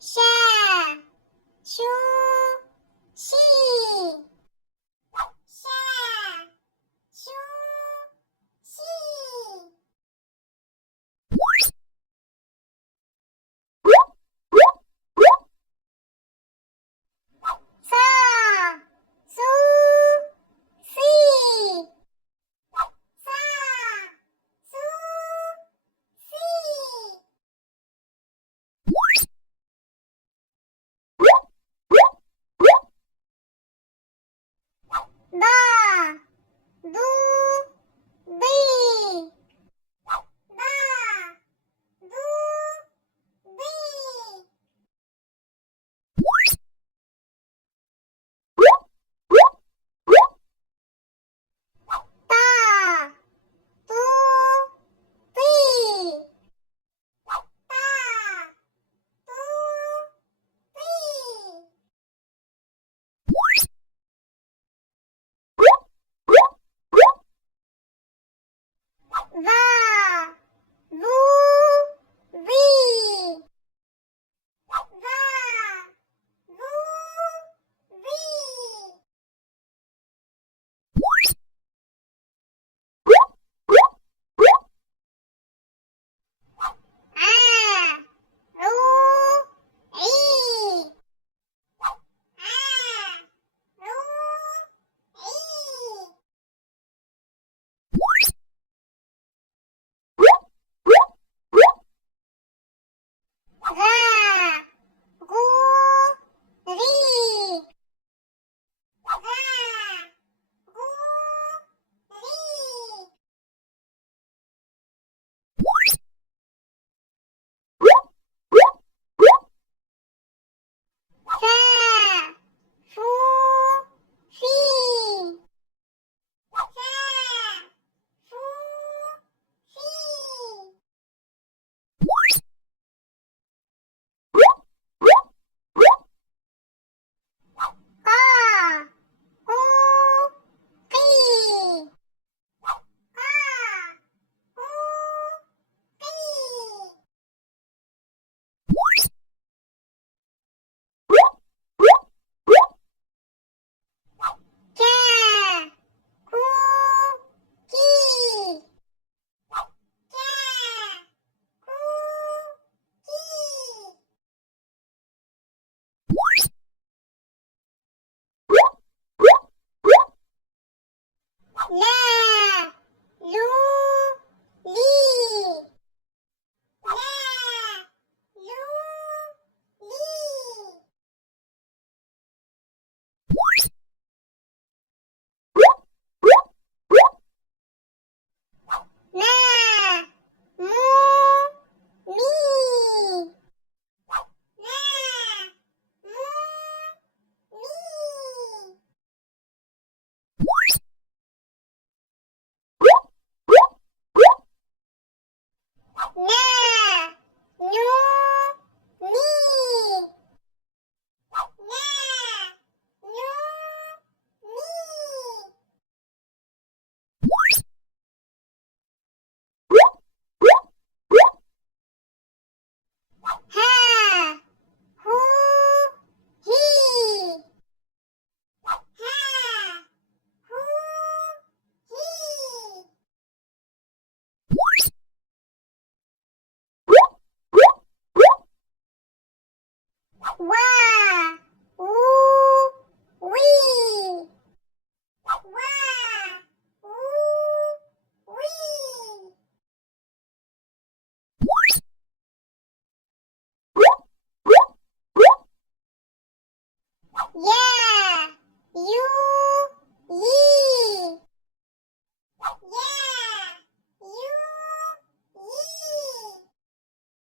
شا شو شي شا شو شي صا صو سي صا صو سي ضا ضو ضي ضا ضو ضي طا طو طي طا طو طي ذا ذو ذي ذا ذو ذي ع عو عي ع عو عي غا غو غي غا غو غي فا فو في فا فو في قا قو قي قا قو قي كا كو كي كا كو كي لا لو لي لا لو لي نا مو مي نا مو مي نا نو مي نا نو مي ها هو هي ها هو هي وا و وي وا و وي يا